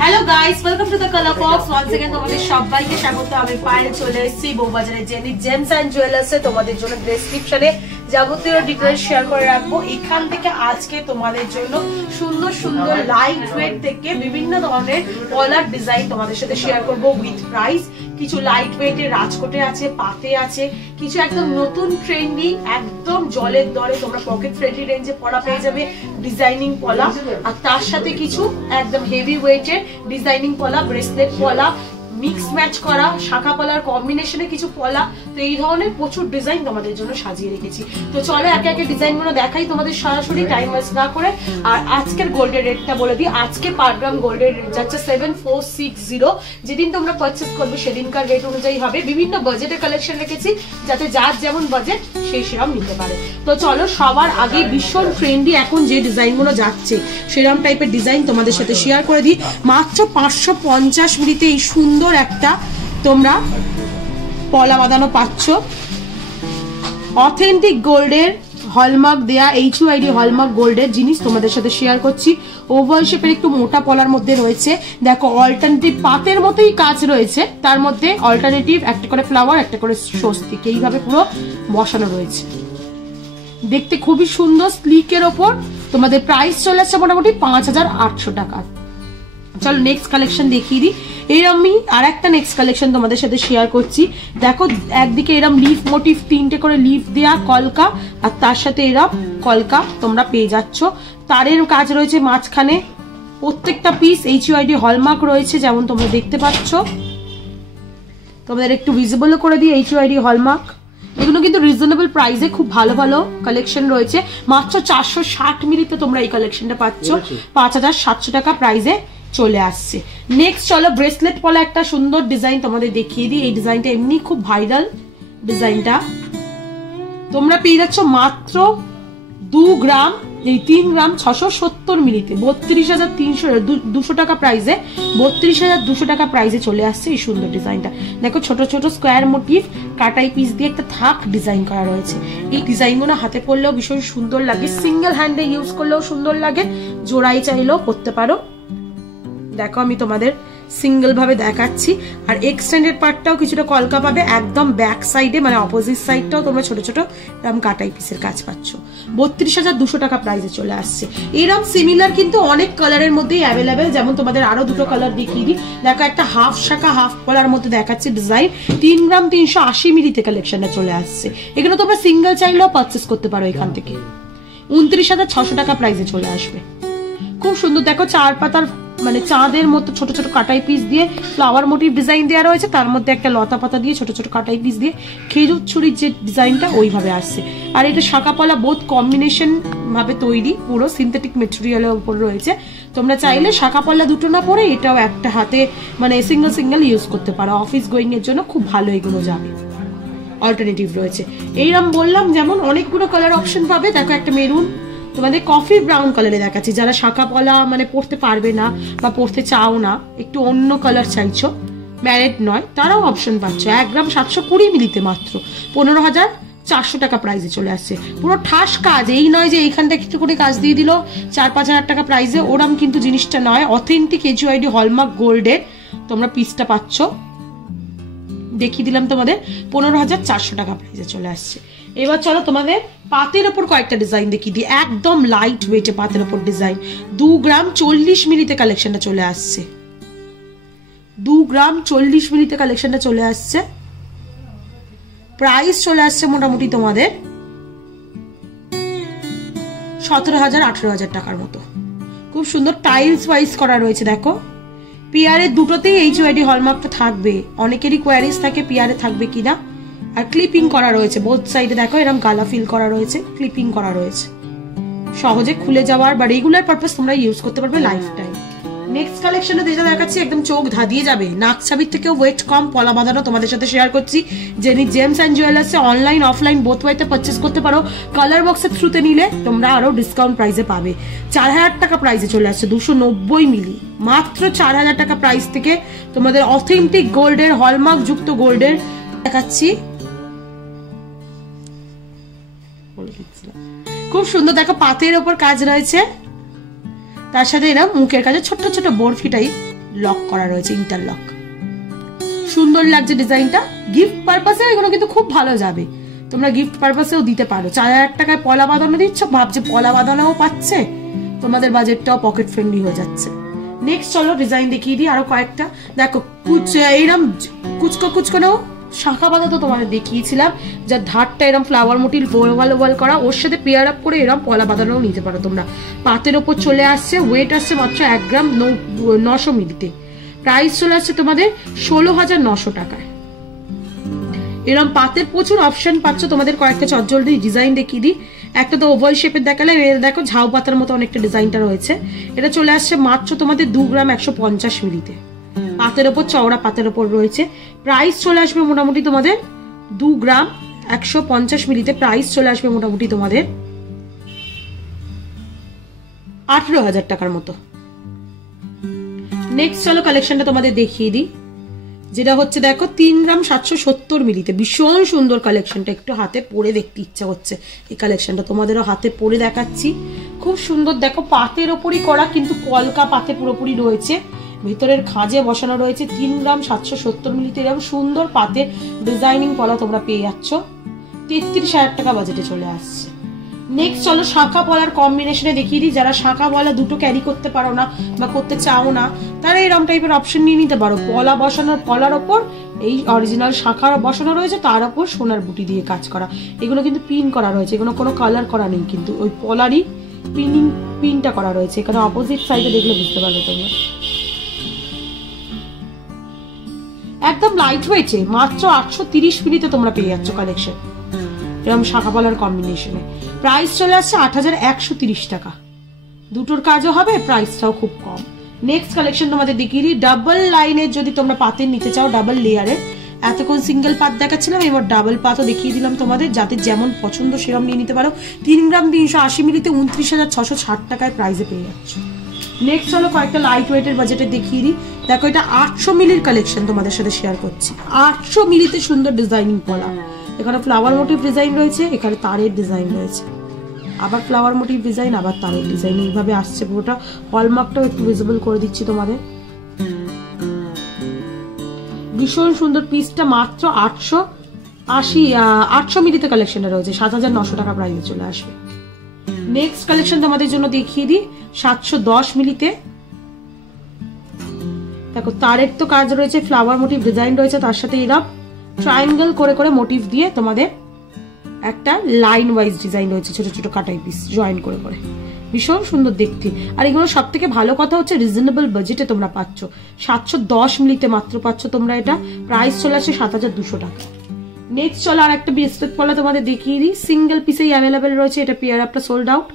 Hello guys, welcome to the colour box. Once again তোমাদের সবাইকে স্বাগত। আমি পায়েল চলে এসেছি বউবাজারে জেনি জেমস এন্ড জুয়েলার্সে। তোমাদের জন্য ডেসক্রিপশনে যাবতীয় ডিটেইলস শেয়ার করে রাখবো। এখান থেকে আজকে তোমাদের জন্য সুন্দর সুন্দর লাইট ওয়েট থেকে বিভিন্ন ধরনের পলার ডিজাইন তোমাদের সাথে শেয়ার করব উইথ প্রাইস। কিছু লাইট ওয়েটের রাজকোটে আছে, পাতে আছে, কিছু একদম নতুন ট্রেন্ডি একদম জলের দরে তোমরা পকেট ফ্রেন্ডলি রেঞ্জে পলা পেয়ে যাবে, ডিজাইনিং পলা। আর তার সাথে কিছু একদম হেভি ওয়েটের ডিজাইনিং পলা, ব্রেসলেট পলা, মিক্স ম্যাচ করা শাখা পলার কম্বিনেশনে কিছু পলা। তো এই ধরনের প্রচুর ডিজাইন তোমাদের জন্য সাজিয়ে রেখেছি। তো চলো একে একে ডিজাইনগুলো দেখাই তোমাদের সরাসরি, টাইম ওয়েস্ট না করে। আর আজকের গোল্ডের রেটটা বলে দিই। আজকে পার গ্রাম গোল্ডের রেট যাচ্ছে 7460। যেদিন তোমরা পারচেস করবে সেদিনকার রেট অনুযায়ী হবে। বিভিন্ন বাজেটের কালেকশন রেখেছি যাতে যার যেমন বাজেট সেই সেরকম নিতে পারে। তো চলো সবার আগে ভীষণ ট্রেন্ডি এখন যে ডিজাইনগুলো যাচ্ছে সেরকম টাইপের ডিজাইন তোমাদের সাথে শেয়ার করে দিই। মাত্র 550 মিনিটে এই সুন্দর একটা তোমরা পলা বাঁধানো পাচ্ছ। অথেন্টিক গোল্ডের হলমার্ক দেয়া HUID হলমার্ক গোল্ডের জিনিস তোমাদের সাথে শেয়ার করছি। ওভাল শেপের একটু মোটা পলার মধ্যে রয়েছে। দেখো অল্টারনেটিভ পাতের মতোই কাজ রয়েছে, তার মধ্যে অল্টারনেটিভ একটা করে ফ্লাওয়ার, একটা করে স্বস্তিক এইভাবে পুরো বসানো রয়েছে। দেখতে খুবই সুন্দর স্লিকের ওপর। তোমাদের প্রাইস চলে আসছে মোটামুটি 5800 টাকা। চলো নেক্সট কালেকশন দেখিয়ে দিই। এরমই আর একটা নেক্সট কালেকশন তোমাদের সাথে শেয়ার করছি। দেখো একদিকে এরম লিফ মোটিভ, তিনটে করে লিফ দেয়া কলকা, আর তার সাথে এরম কলকা তোমরা পেয়ে যাচ্ছ। তারের কাজ রয়েছে মাঝখানে। প্রত্যেকটা পিস HUID হলমার্ক রয়েছে যেমন তোমরা দেখতে পাচ্ছ। তোমাদের একটু ভিজিবল করে দিই HUID হলমার্ক। এগুলো কিন্তু রিজনেবল প্রাইসে খুব ভালো ভালো কালেকশন রয়েছে। মাত্র 460 মিনিটে তোমরা এই কালেকশনটা পাচ্ছ 5700 টাকা প্রাইসে চলে আসছে। নেক্সট চলো ব্রেসলেট পলা একটা সুন্দর ডিজাইন তোমাদের দেখিয়ে দিই। এই ডিজাইনটা এমনি খুব ভাইরাল ডিজাইনটা। তোমরা পেয়ে যাচ্ছ মাত্র 2 গ্রাম 3 গ্রাম 670 মিলিতে 32,200 টাকা প্রাইসে 32,200 টাকা প্রাইসে চলে আসছে এই সুন্দর ডিজাইনটা। দেখো ছোট ছোট স্কোয়ার মোটিভ কাটাই পিস দিয়ে একটা থাক ডিজাইন করা রয়েছে। এই ডিজাইনগুলো হাতে পরলেও ভীষণ সুন্দর লাগে, সিঙ্গেল হ্যান্ডে ইউজ করলেও সুন্দর লাগে, জোড়াই চাইলেও পরতে পারো। দেখো আমি তোমাদের সিঙ্গেল ভাবে দেখাচ্ছি। আর এক্সটেন্ডেড পার্টটাও কিছুটা কলকা পাবে একদম ব্যাক সাইডে, মানে অপোজিট সাইডটাও তোমরা ছোট ছোট এরকম কাটাই পিসের কাজ পাচ্ছ। 32,200 টাকা প্রাইসে চলে আসছে। এরকম সিমিলার কিন্তু অনেক কালারের মধ্যেই অ্যাভেলেবেল। যেমন তোমাদের আরো দুটো কালার দেখিয়ে দিই। দেখো একটা হাফ শাখা হাফ পলার মধ্যে দেখাচ্ছে ডিজাইন। 3 গ্রাম 380 মিলিতে কালেকশনটা চলে আসছে। এগুলো তোমরা সিঙ্গেল চাইলেও পারচেস করতে পারো এখান থেকে। 29,600 টাকা প্রাইসে চলে আসবে। খুব সুন্দর। দেখো 4 পাতার মানে চাঁদের মতো ছোট ছোট কাটাই পিস দিয়ে ফ্লাওয়ার মোটিভ ডিজাইন দেওয়া রয়েছে, তার মধ্যে একটা লতা পাতা দিয়ে ছোট ছোট কাটাই পিস দিয়ে খেজুর ছুরির যে ডিজাইনটা ওইভাবে আসছে। আর এটা শাখা পলা বোথ কম্বিনেশন ভাবে তৈরি, পুরো সিনথেটিক মেটেরিয়ালের উপর রয়েছে। তোমরা চাইলে শাখা পলা দুটো না পরে এটাও একটা হাতে মানে সিঙ্গেল সিঙ্গেল ইউজ করতে পারো। অফিস গোয়িং এর জন্য খুব ভালো এগুলো যাবে। অল্টারনেটিভ রয়েছে এইরকম বললাম, যেমন অনেকগুলো কালার অপশন পাবে। দেখো একটা মেরুন, তোমাদের কফি ব্রাউন কালারে দেখাচ্ছি। যারা শাখা পলা মানে পড়তে পারবে না বা পড়তে চাও না, একটু অন্য কালার চাইছো, ম্যারেড নয়, তারাও অপশন পাচ্ছ। 1 গ্রাম 720 মিলিতে মাত্র 15,400 টাকা প্রাইসে চলে আসছে। পুরো ঠাস কাজ, এই নয় যে এইখানটা একটু করে কাজ দিয়ে দিল 4-5 হাজার টাকা প্রাইসে, ওরম কিন্তু জিনিসটা নয়। অথেন্টিক HUID হলমার্ক গোল্ডের তোমরা পিসটা পাচ্ছ। দেখিয়ে দিলাম তোমাদের 15,400 টাকা প্রাইসে চলে আসছে। এবার চলো তোমাদের পাতের ওপর কয়েকটা ডিজাইন দেখিয়ে দিই। একদম লাইট ওয়েটে পাতের ওপর ডিজাইন। 2 গ্রাম 40 মিলিতে কালেকশনটা চলে আসছে। 2 গ্রাম 40 মিলিতে কালেকশনটা চলে আসছে। প্রাইস চলে আসছে মোটামুটি তোমাদের 17,000-18,000 টাকার মতো। খুব সুন্দর টাইলস ওয়াইজ করা রয়েছে। দেখো পিয়ারের দুটোতেই HUID হলমার্কটা থাকবে। অনেকেরই কোয়ারিজ থাকে পিয়ারে থাকবে কিনা। আর ক্লিপিং করা রয়েছে বোথ সাইডে। দেখো এরকম গালা ফিল করা রয়েছে, ক্লিপিং করা রয়েছে। সহজে খুলে যাওয়ার বা রেগুলার পারপাস তোমরা ইউজ করতে পারবে লাইফ টাইম। নেক্সট কালেকশনে যেটা দেখাচ্ছি একদম চোখ ধাঁধিয়ে যাবে, নাক ছাবির থেকে ওয়েট কম পলা বাঁধানো তোমাদের সাথে শেয়ার করছি। জেনি জেমস এন্ড জুয়েলার্সে অনলাইন অফলাইন বোথ ওয়েতে পারচেস করতে পারো। কালার বক্সের থ্রুতে নিলে তোমরা আরো ডিসকাউন্ট প্রাইসে পাবে। 4,000 টাকা প্রাইসে চলে আসছে 290 মিলি। মাত্র 4,000 টাকা প্রাইস থেকে তোমাদের অথেন্টিক গোল্ডের হলমার্ক যুক্ত গোল্ডের দেখাচ্ছি। খুব সুন্দর। দেখো পাতের ওপর কাজ রয়েছে, তার সাথে এরকম মুখের কাছে ছোট্ট ছোট বরফি টাইপ লক করা রয়েছে, ইন্টারলক। সুন্দর লাগছে ডিজাইনটা। গিফট পারপাসে এগুলো কিন্তু খুব ভালো যাবে, তোমরা গিফট পারপাসেও দিতে পারো। 4000 টাকায় পলা বাঁধানো দিচ্ছ, ভাবছে পলা বাঁধানোও পাচ্ছে, তোমাদের বাজেটটাও পকেট ফ্রেন্ডলি হয়ে যাচ্ছে। নেক্সট চলো ডিজাইন দেখিয়ে দিই আরো কয়েকটা। দেখো এইরকম কুচকো কুচকো শাখা বাঁধা তো তোমাদের দেখিয়েছিলাম, যার ধারটা এরকম ফ্লাওয়ার মোটিভ ওভাল করা, ওর সাথে পেয়ার আপ করে এরকম পলা বাঁধানোও নিতে পারো তোমরা। পাতের ওপর চলে আসছে, ওয়েট আসছে মাত্র 1 গ্রাম 900 মিলিতে। প্রাইস চলে আসছে তোমাদের 16,900 টাকায়। এরকম পাতের প্রচুর অপশন পাচ্ছ তোমাদের। কয়েকটা চটজলদি ডিজাইন দেখিয়ে দিই। একটা তো ওভাল শেপের দেখালে, দেখো ঝাউ পাতার মতো অনেকটা ডিজাইনটা রয়েছে। এটা চলে আসছে মাত্র তোমাদের 2 গ্রাম 150 মিলিতে। পাতের ওপর চওড়া পাতের ওপর রয়েছে। প্রাইস চলে আসবে মোটামুটি তোমাদের 2 গ্রাম 150 মিলিতে। প্রাইস চলে আসবে মোটামুটি তোমাদের 18,000 টাকার মতো। নেক্সট চলো কালেকশনটা তোমাদের দেখিয়ে দিই, যেটা হচ্ছে দেখো 3 গ্রাম 770 মিলিতে। ভীষণ সুন্দর কালেকশনটা, একটু হাতে পরে দেখতে ইচ্ছা হচ্ছে এই কালেকশনটা, তোমাদেরও হাতে পরে দেখাচ্ছি। খুব সুন্দর দেখো, পাতের ওপরই করা, কিন্তু কলকা পাতে পুরোপুরি রয়েছে, ভিতরের খাঁজে বসানো রয়েছে। 3 গ্রাম 770 মিলিতে এরকম সুন্দর পাতের ডিজাইনিং পলা তোমরা পেয়ে যাচ্ছ। 33,000 টাকা বাজেটে চলে আসছে। নেক্সট চলো শাখা পলার কম্বিনেশনে দেখিয়ে দিই। যারা শাখা পলা দুটো ক্যারি করতে পারো না বা করতে চাও না, তারা এরকম টাইপের অপশন নিয়ে নিতে পারো। পলা বসানোর পলার ওপর এই অরিজিনাল শাখা বসানো রয়েছে, তার উপর সোনার বুটি দিয়ে কাজ করা। এগুলো কিন্তু পিন করা রয়েছে, এগুলো কোনো কালার করা নেই, কিন্তু ওই পলারই পিনটা করা রয়েছে। এখানে অপোজিট সাইডে দেখলে বুঝতে পারবে তোমরা। একদম লাইট ওয়েটে মাত্র 830 মিলিতে তোমরা পেয়ে যাচ্ছ কালেকশন এরকম শাখা পলার কম্বিনেশনে। প্রাইস চলে আসছে 8,130 টাকা। দুটোর কাজও হবে, প্রাইসটাও খুব কম। নেক্সট কালেকশন তোমাদের দেখিয়ে দিই। ডাবল লাইনের যদি তোমরা পাতের নিতে চাও, ডাবল লেয়ারের, এতক্ষণ সিঙ্গেল পাত দেখাচ্ছিলাম, এবার ডাবল পাতও দেখিয়ে দিলাম তোমাদের, যাতে যেমন পছন্দ সেরকম নিয়ে নিতে পারো। 3 গ্রাম 380 মিলিতে 29,660 টাকায় প্রাইসে পেয়ে যাচ্ছ। নেক্সট হলো কয়েকটা লাইট ওয়েটের বাজেটে দেখিয়ে দিই। দেখো এটা 800 মিলির কালেকশন তোমাদের সাথে শেয়ার করছি। 800 মিলিতে সুন্দর ডিজাইনিং পলা। এখানে ফ্লাওয়ার মোটিভ ডিজাইন রয়েছে, এখানে তারের ডিজাইন রয়েছে, আবার ফ্লাওয়ার মোটিভ ডিজাইন, আবার তারের ডিজাইন, এইভাবে আসছে পুরোটা। হলমার্কটাও একটু ভিজিবল করে দিচ্ছি তোমাদের। ভীষণ সুন্দর পিসটা, মাত্র 800 মিলিতে কালেকশনটা রয়েছে। 7,900 টাকা প্রাইসে চলে আসবে। নেক্সট কালেকশন তোমাদের জন্য দেখিয়ে দিই 710 মিলিতে। দেখো তারের তো কাজ রয়েছে, ফ্লাওয়ার মোটিভ ডিজাইন রয়েছে, তার সাথে এরা ট্রায়াঙ্গেল করে করে মোটিভ দিয়ে তোমাদের একটা লাইন ওয়াইজ ডিজাইন রয়েছে, ছোট ছোট কাটাই পিস জয়েন করে করে। ভীষণ সুন্দর দেখতে। আর এগুলো সব থেকে ভালো কথা হচ্ছে রিজনেবল বাজেটে তোমরা পাচ্ছ। 710 মিলিতে মাত্র পাচ্ছ তোমরা এটা। প্রাইস চলে আসছে 7,200 টাকা। নেক্সট চলো আর একটা ব্রেসলেট পলা তোমাদের দেখিয়ে দিই। সিঙ্গেল পিসেই অ্যাভেলেবেল রয়েছে, এটা পেয়ার আপটা সোল্ড আউট।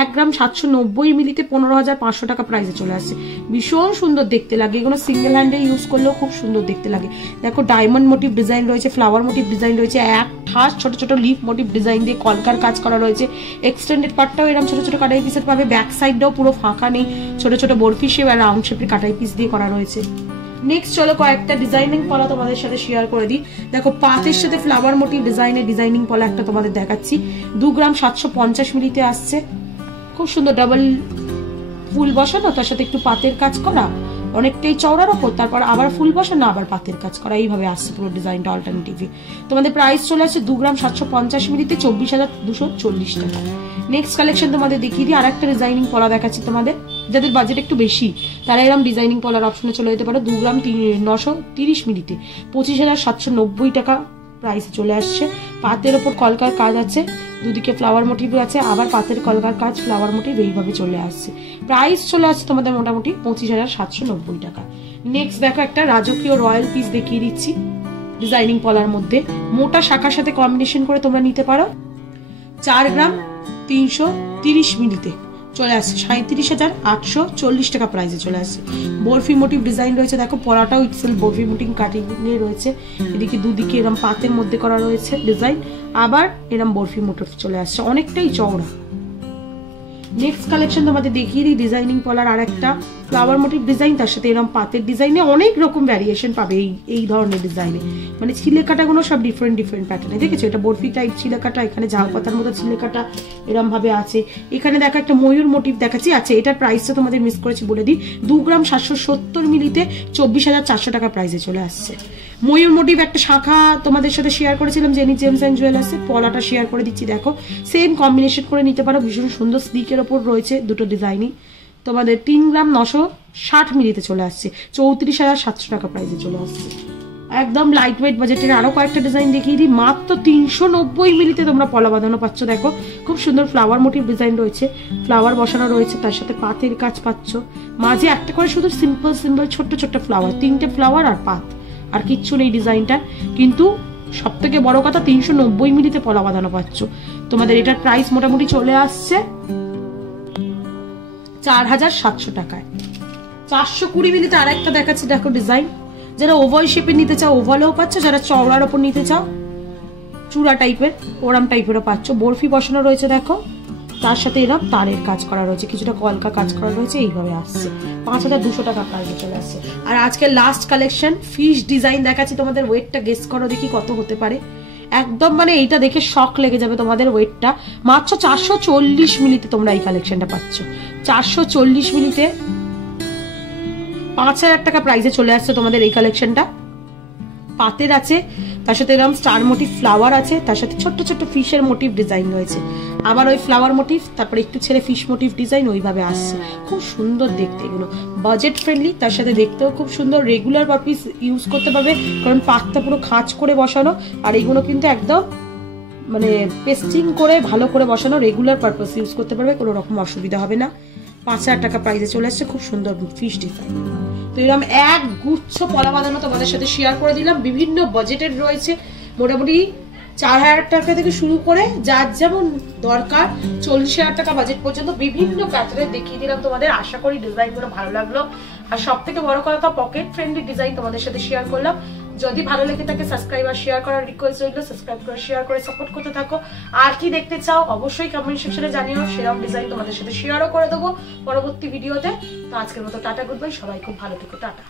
1 গ্রাম 790 মিলিতে 15,500 টাকা প্রাইসে চলে আসছে। ভীষণ সুন্দর দেখতে লাগে, এগুলো সিঙ্গেল হ্যান্ডে ইউজ করলেও খুব সুন্দর দেখতে লাগে। দেখো ডায়মন্ড মোটিভ ডিজাইন রয়েছে, ফ্লাওয়ার মোটিভ ডিজাইন রয়েছে, এক ঠাস ছোট ছোট লিফ মোটিভ ডিজাইন দিয়ে কলকার কাজ করা রয়েছে। এক্সটেন্ডেড পার্টটাও এরকম ছোট ছোট কাটাই পিসের পাবে, ব্যাক সাইডটাও পুরো ফাঁকা নেই, ছোট ছোট বরফি শেপ আর রাউন্ড শেপের কাটাই পিস দিয়ে করা রয়েছে। নেক্সট চলো কয়েকটা ডিজাইনিং পলা তোমাদের সাথে শেয়ার করে দিই। দেখো পাতের সাথে ফ্লাওয়ার মোটিভ ডিজাইনের ডিজাইনিং পলা একটা তোমাদের দেখাচ্ছি। 2 গ্রাম 750 মিলিতে আসছে। খুব সুন্দর ডাবল ফুল বসানো, তার সাথে একটু পাতের কাজ করা, অনেকটাই চওড়ার ওপর, তারপর আবার ফুল বসানো, আবার পাতের কাজ করা, এইভাবে আসছে পুরো ডিজাইনটা অল্টারনেটিভলি। তোমাদের প্রাইস চলে আসছে 2 গ্রাম 750 মিলিতে 24,240 টাকা। নেক্সট কালেকশন তোমাদের দেখিয়ে দিই। আর একটা ডিজাইনিং পলা দেখাচ্ছি তোমাদের, যাদের বাজেট একটু বেশি তারা এরকম ডিজাইনিং পলার অপশনে চলে যেতে পারো। 2 গ্রাম 930 মিলিতে 25,790 টাকা প্রাইসে চলে আসছে। পাতের ওপর কলকার কাজ আছে, দুদিকে ফ্লাওয়ার মোটিভ আছে, আবার পাতের কলকার কাজ, ফ্লাওয়ার মোটিভ, এইভাবে চলে আসছে। প্রাইস চলে আসছে তোমাদের মোটামুটি 25,790 টাকা। নেক্সট দেখো একটা রাজকীয় রয়্যাল পিস দেখিয়ে দিচ্ছি ডিজাইনিং পলার মধ্যে। মোটা শাখার সাথে কম্বিনেশন করে তোমরা নিতে পারো। 4 গ্রাম 330 মিলিতে চলে আসছে 37,840 টাকা প্রাইসে চলে আসছে। বরফি মোটিভ ডিজাইন রয়েছে, দেখো পলাটাও ইটসেল বরফি মোটিভ কাটিং এ রয়েছে। এদিকে দুদিকে এরকম পাতের মধ্যে করা রয়েছে ডিজাইন, আবার এরকম বরফি মোটিভ চলে আসছে, অনেকটাই চওড়া। নেক্সট কালেকশন তোমাদের দেখিয়ে দিই, ডিজাইনিং পলার আর একটা ফ্লাওয়ার মোটিভ ডিজাইন, তার সাথে এরকম পাতের ডিজাইনে অনেক রকম ভ্যারিয়েশন পাবে এই ধরনের ডিজাইনে। মানে ছিলে কাটাগুলো সব ডিফারেন্ট ডিফারেন্ট প্যাটার্নে, দেখেছো? এটা বরফি টাইপ ছিলে কাটা, এখানে ঝাল পাতার মতো ছিলে কাটা এরকম ভাবে আছে। এখানে দেখো একটা ময়ূর মোটিভ দেখাচ্ছি। আচ্ছা, এটার প্রাইসটা তোমাদের মিস করেছি বলে দিই, 2 গ্রাম 770 মিলিতে 24,400 টাকা প্রাইসে চলে আসছে। ময়ূর মোটিভ একটা শাখা তোমাদের সাথে শেয়ার করেছিলাম জেনি জেমস অ্যান্ড জুয়েলার্সে, পলাটা শেয়ার করে দিচ্ছি, দেখো সেম কম্বিনেশন করে নিতে পারো, ভীষণ সুন্দর স্লিকের ওপর রয়েছে দুটো ডিজাইনই। তোমাদের 3 গ্রাম 960 মিলিতে চলে আসছে, 34,700 টাকা প্রাইসে চলে আসছে। একদম লাইট ওয়েট বাজেটের আরো কয়েকটা ডিজাইন দেখিয়ে দিই, মাত্র 390 মিলিতে তোমরা পলা বাঁধানো পাচ্ছ। দেখো খুব সুন্দর ফ্লাওয়ার মোটিভ ডিজাইন রয়েছে, ফ্লাওয়ার বসানো রয়েছে, তার সাথে পাতের কাজ পাচ্ছ, মাঝে একটা করে শুধু সিম্পল সিম্পল ছোট্ট ছোট্ট ফ্লাওয়ার, 3টে ফ্লাওয়ার আর পাত, আর কিচ্ছু নেই ডিজাইনটা। কিন্তু সব থেকে বড় কথা 390 মিলিতে পলা বাঁধানো পাচ্ছ। তোমাদের এটার প্রাইস মোটামুটি চলে আসছে 4,700 টাকায়। 420 মিলিতে আর একটা দেখাচ্ছে, দেখো ডিজাইন, যারা ওভাল শেপে নিতে চাও ওভালও পাচ্ছ, যারা চওড়ার ওপর নিতে চাও চূড়া টাইপের ওরাম টাইপেরও পাচ্ছ। বরফি বসানো রয়েছে দেখো, তার সাথে এরকম তারের কাজ করা রয়েছে, কিছুটা কলকা কাজ করা রয়েছে, এইভাবে আসছে। 5,200 টাকা প্রাইসে চলে আসছে। আর আজকে লাস্ট কালেকশন ফিশ ডিজাইন দেখাচ্ছি তোমাদের, ওয়েটটা গেস করো দেখি কত হতে পারে। একদম মানে এইটা দেখে শক লেগে যাবে তোমাদের, ওয়েটটা মাত্র 440 মিলিতে তোমরা এই কালেকশনটা পাচ্ছ। 440 মিলিতে 5,000 টাকা প্রাইসে চলে আসছে তোমাদের এই কালেকশনটা। পাতের আছে, তার সাথে এরকম স্টার মোটিভ ফ্লাওয়ার আছে, তার সাথে ছোট্ট ছোট্ট ফিশের মোটিভ ডিজাইন রয়েছে, আবার ওই ফ্লাওয়ার মোটিভ, তারপরে একটু ছেড়ে ফিশ মোটিভ ডিজাইন ওইভাবে আসছে। খুব সুন্দর দেখতে, এগুলো বাজেট ফ্রেন্ডলি, তার সাথে দেখতেও খুব সুন্দর, রেগুলার পারপিস ইউজ করতে পারবে, কারণ পাতটা পুরো খাঁজ করে বসানো, আর এগুলো কিন্তু একদম মানে পেস্টিং করে ভালো করে বসানো, রেগুলার পারপাস ইউজ করতে পারবে, কোনো রকম অসুবিধা হবে না। 5,000 টাকা প্রাইসে চলে আসছে, খুব সুন্দর ফিশ ডিজাইন। তো এরকম এক গুচ্ছ পলা বাঁধানো তোমাদের সাথে শেয়ার করে দিলাম, বিভিন্ন বাজেটের রয়েছে, মোটামুটি 4,000 টাকা থেকে শুরু করে যার যেমন দরকার 40,000 টাকা বাজেট পর্যন্ত বিভিন্ন প্যাটার্নের দেখিয়ে দিলাম তোমাদের। আশা করি ডিজাইনগুলো ভালো লাগলো, আর সব থেকে বড় কথা পকেট ফ্রেন্ডলি ডিজাইন তোমাদের সাথে শেয়ার করলাম। যদি ভালো লেগে থাকে সাবস্ক্রাইব আর শেয়ার করার রিকোয়েস্ট রইল, সাবস্ক্রাইব করে শেয়ার করে সাপোর্ট করতে থাকো। আর কি দেখতে চাও অবশ্যই কমেন্ট সেকশনে জানিও, সেরকম ডিজাইন তোমাদের সাথে শেয়ারও করে দেবো পরবর্তী ভিডিওতে। তো আজকের মতো টাটা, গুড বাই, সবাই খুব ভালো থেকো, টাটা।